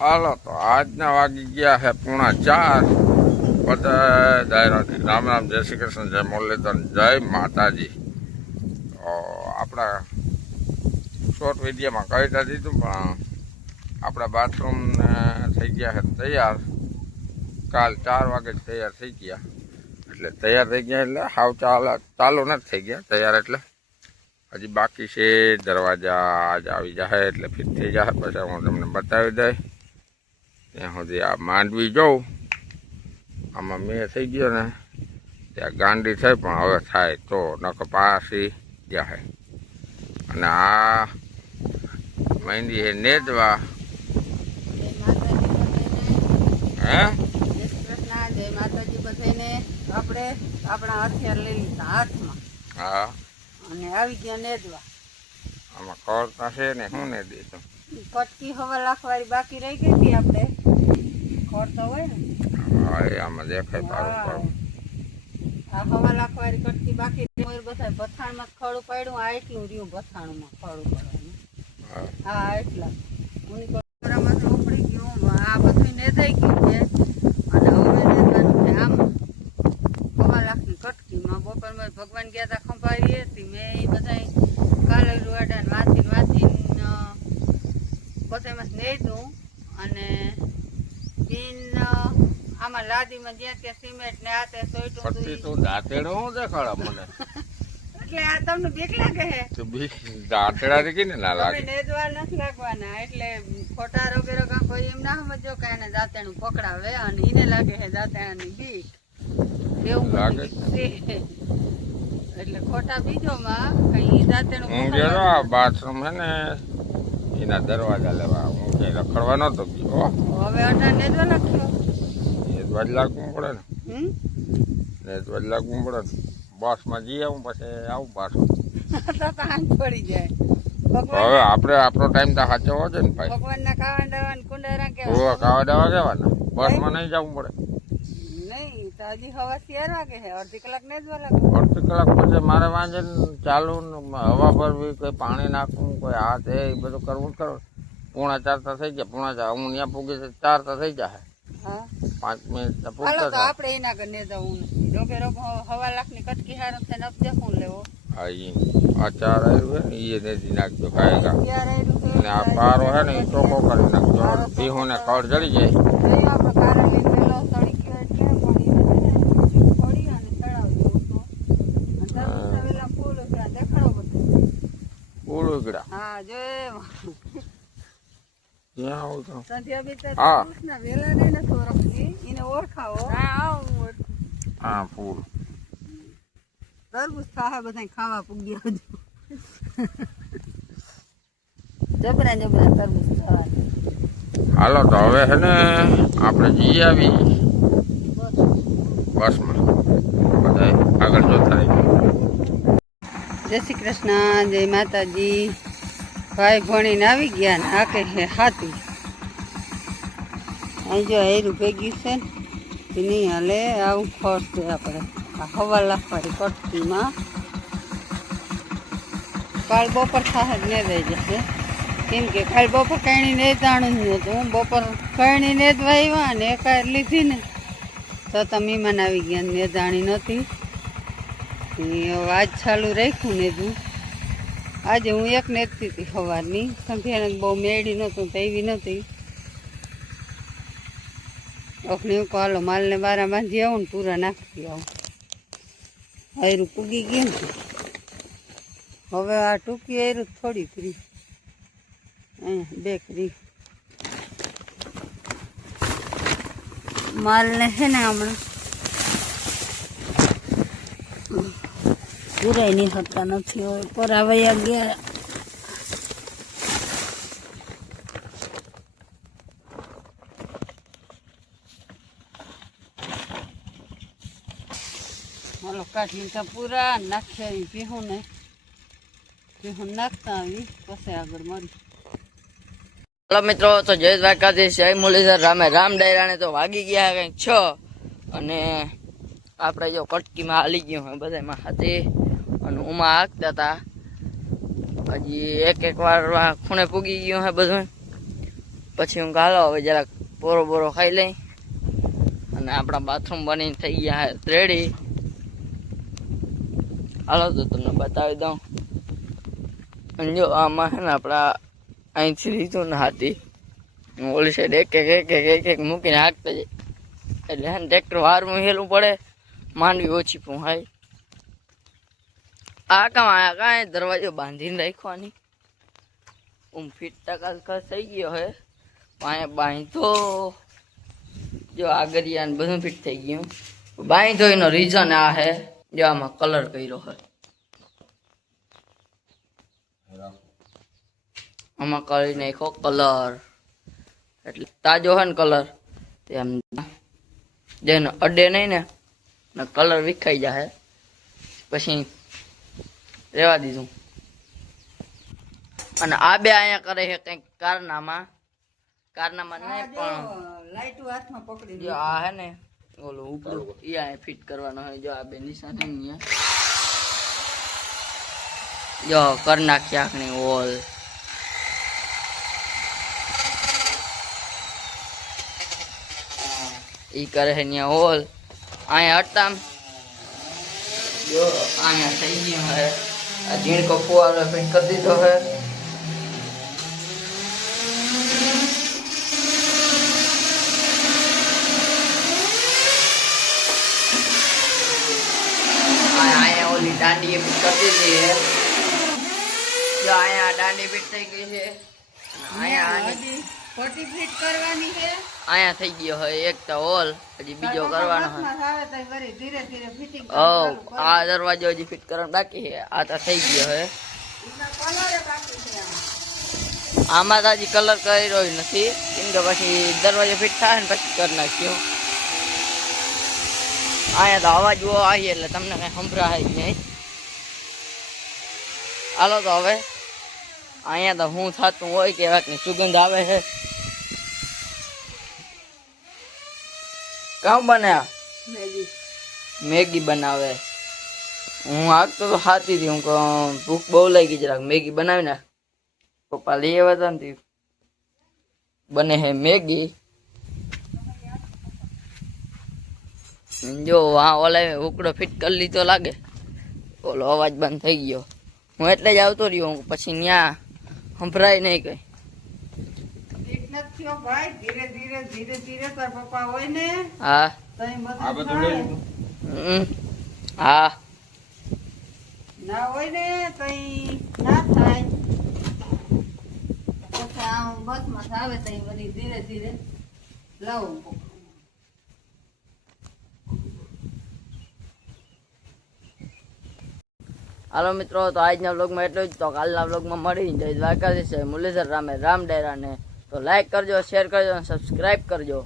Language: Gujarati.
હાલો તો આજના વાગી ગયા છે 3:45. બધા દાયરાથી રામ રામ, જય શ્રી કૃષ્ણ, જય મુરલીધર, જય માતાજી. તો આપણા શોર્ટ વિડીયોમાં કવિતા દીધું, પણ આપણા બાથરૂમ થઈ ગયા છે તૈયાર. કાલ 4 વાગે જ તૈયાર થઈ ગયા. એટલે તૈયાર થઈ ગયા એટલે હાવ ચાલુ નથી થઈ ગયા તૈયાર, એટલે હજી બાકી છે. દરવાજા આજ આવી જાય એટલે ફિટ થઈ જાય, પછી હું તમને બતાવી દઈ. ત્યાં સુધી આ માંડવી જોઉં, આમાં મેં થઈ ગયો ને ત્યાં ગાંડી થઈ, પણ હવે થાય તો નકર પાછી જાય. અને આ મહેંદી હે નેદવા. હે જય માતાજી બધાને. આપણે આપણા હથિયાર લઈ લીધા હાથમાં. હા, અને આવી ગયા નેદવા. આમાં ખોરતા છે ને શું ને દીધું કટકી હવા લાખવાળી બાકી રહી ગઈ હતી. આપણે ખોરતા હોય ને, હા એ આમાં દેખાય પારું. આ હવા લાખવાળી કટકી બાકી બધા ભથાણમાં ખડું પડ્યું. આ એટલું રહ્યું ભથાણમાં ખડું પડવાનું. હા એટલા ઉની ઉપડી ગયું. આ બધું નેદાઈ ગયું છે. અને હવે નેદવાનું છે આમાં હવા લાખની કટકીમાં. બપોરમાં ભગવાન ગયા હતા ખંભાળી હતી. મેં એ બધા કાલે રૂવાડા વાંચીને બધામાં નેદું. અને બિન આમાં લાદીમાં જ્યાં ત્યાં સિમેન્ટ ને આ તે સોઈટું તું દાંતેડો શું દેખાડા મને? એટલે આ તમને બીક લાગે હે? દાંતેડા થી ને ના લાગે. નેદવા નથી લાગવાના. એટલે ખોટા રોગે રોગા કોઈ એમ ના સમજો કે એને દાંતેણું પકડાવે અને એને લાગે છે દાંતેણાની બીક. એવું લાગે એટલે ખોટા બીજોમાં કઈ દાંતેણું બાથરૂમ હે ને એના દરવાજા લેવા હું કઈ રખડવા નતો ગયો. હવે અઢાર નેદવા નાખ્યો. નેદવા જ લાગવું પડે ને. નેદવા જ લાગવું પડે ને. બસમાં જઈ આવું પછી આવું પાછું. તો હાથ પડી જાય. હવે આપણે આપણો ટાઈમ તો સાચવવો છે ને ભાઈ. ભગવાનના કાવા ડાવા કુંડારા કેવા કાવા દાવા કેવાના. બસમાં નહીં જવું પડે. નહીં તો હજી હવા 4 વાગે છે. અડધી કલાક નેદવા લાગે. અડધી કલાક પછી મારે વાંચે ચાલુ હવા ભરવી, કોઈ પાણી નાખવું, કોઈ હાથ એ બધું કરવું જ કરવું. 3:45 તો થઈ ગયા. 3:45 હું ત્યાં પૂગી 4 તો થઈ જાય. 5 મિનિટ તો પૂગતા. તો આપણે એના ઘર નેદવું નથી. રોગે રોગ હવા લાખની કટકી હાર થઈને અપદેખું લેવો. હા આ 4 આવ્યું ને એ નેદી નાખજો ખાયગા. અને આ પારો હે ને એ ચોખ્ખો કરી નાખજો. ભીહું ને કળ જડી જાય. હા જો ત્યાં આવું તો સંધ્યા વેલા ને નથી ઓળખતી. એને ઓળખાવો. હા ફૂલ તરબૂચ ખાવા બધા ખાવા પૂગ્યા. જબરા જબરા તરબૂચ ખાવા. હાલો તો હવે છે ને આપણે જઈ આવી બસમાં. બધા આગળ જોતા રહી. જય શ્રી કૃષ્ણ, જય માતાજી. ભાઈ ભણીને આવી ગયા ને આ કે છે હાથી. અહીં જો હેરું ભેગી છે ને નહીં હાલે. આવું ખર્ચ છે આપણે આ હવા લાખવાળી કટકીમાં. કાલ બપોર થાય જ ને રહી જશે. કેમ કે કાલ બપોર કણી નેદાણું જ નહોતું. હું બપોર કણી નેદવા આવ્યા ને એકાદ લીધી ને તો મહેમાન આવી ગયા. નેદાણી નહોતી. આજ ચાલુ રાખ્યું નેદું. આજે હું એક નેદતી હતી સવારની. સંધ્યાને બહુ મેળી નહોતું તો એવી નહોતી. અખણી હું હાલો માલને બારા બાંધી આવું ને પૂરા નાખી આવું. હૈરું પૂગી ગયું ને હવે આ ટૂંકી હૈરું થોડી કરી અહીંયા 2 કરી માલને છે ને હમણાં પૂરાઈ નહીં શકતા નથી. હવે પરાવયા ગયા. હાલો કાઢી લીધા પૂરા. નાખ્યા આવી ભીહું નાખતા આવી પછી આગળ મળી. हेलो मित्रों, तो जय દ્વારકાધીશ, जय मुरलीधर, रामे राम डायराने तो वागी गया कहीं 6 અને આપણે જો કટકીમાં હાલી ગયું હોય બધામાં હાથે અને ઉમાં હાંકતા હતા. હજી એક વાર ખૂણે પૂગી ગયું હે બધું. પછી હું હાલો હવે જરાક બોરો ખાઈ લઈ અને આપણા બાથરૂમ બનીને થઈ ગયા છે રેડી. હાલો તો તમને બતાવી દઉં. અને જો આમાં છે ને આપણા અહીંથી લીધું ને હાથી ઓલી સાઈડ એક મૂકીને હાંકતા જાય એટલે હે ને ટ્રેક્ટર વારનું હેલું પડે, માંડવી ઓછી પૂહાય. આ કામ આયા કાંઈ દરવાજો બાંધીને રાખવાની ફીટ ટકા થઈ ગયો હે. અહીંયા બાંધો જો આગળિયા ને બધું ફિટ થઈ ગયું. બાંધો એનો રીઝન આ હે જો આમાં કલર કર્યો હે, આમાં કરી નાખો કલર એટલે તાજો હે ને કલર તેમ જેનો અડે નહીં ને કલર વિખાઈ જાય પછી રેવા દીધું. અને આ બે અહીંયા કરે છે કંઈક કારનામાં નહીં પણ લાઈટુ હાથમાં પકડી જો આ હે ને ઓલું ઉપડું એ અહીંયા ફિટ કરવાનો હોય. જો આ બે નિશાન હે ને જો કરી નાખી આખણી વોલ. ઈ કરે છે ત્યાં હોલ અહીંયા હટતા જો અહીંયા થઈ ગયું હે. આ ઝીણકો ફુવારો ફિટ કરી દીધો હે. અહીંયા ઓલી દાંડી ફિટ કરી દીધી હે. જો અહીંયા દાંડી ફિટ થઈ ગઈ છે. અહીંયા પટ્ટી ફિટ કરવાની છે. અહીંયા થઈ ગયો હોય એક તો હોલ, હજી બીજો કરવાનો હોય. આવે તો વળી ધીરે ધીરે ફિટિંગ આ દરવાજો હજી ફિટ કરવાનો બાકી છે. આ તો થઈ ગયો હે. કલર બાકી છે આમાં તો હજી કલર કર્યો નથી કેમ કે પછી દરવાજો ફિટ થાય ને પછી કરી નાખ્યો. અહીંયા તો અવાજ બહુ આવી એટલે તમને કઈ સંભળાય જ નહીં. હાલો તો હવે અહીંયા તો શું થતું હોય કે વાતની સુગંધ આવે છે. કામ બને મેગી બનાવે. હું આગતો તો ખાતી હતી. હું ભૂખ બહુ લાગી જરાક મેગી બનાવી નાખ. પપ્પા લઈ આવ્યા હતા ને બને હે મેગી. જો હા ઓલા ઉકડો ફિટ કરી લીધો લાગે. ઓલો અવાજ બંધ થઈ ગયો. હું એટલે જ આવતો રહ્યો. હું પછી ત્યાં સંભળાય નહીં કઈ. ભાઈ ધીરે ધીરે ધીરે ધીરે તાર પપ્પા હોય ને હા આ બધું લઈ લીધું. હા ના હોય ને કઈ ના થાય પછી આ બસમાં આવે તો બધી ધીરે ધીરે લઉં. હાલો મિત્રો, તો આજના વ્લોગમાં એટલું જ. તો કાલના વ્લોગમાં મળી જય દ્વારકાધીશ મુરલીધર રામે રામ ડાયરાને. તો લાઈક કરજો, શેર કરજો અને સબસ્ક્રાઈબ કરજો.